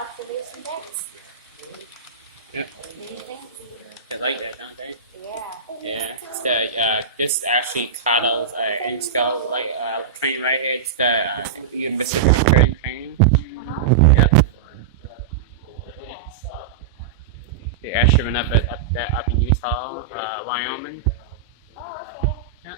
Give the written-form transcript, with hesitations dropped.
observation decks. Yeah. Do you think? They like that, don't they? Yeah. Yeah. It's the this is actually Kato's installed train right here. It's the Pacific excursion train. Yep. They're actually up in Utah, Wyoming. Oh, okay. Yeah.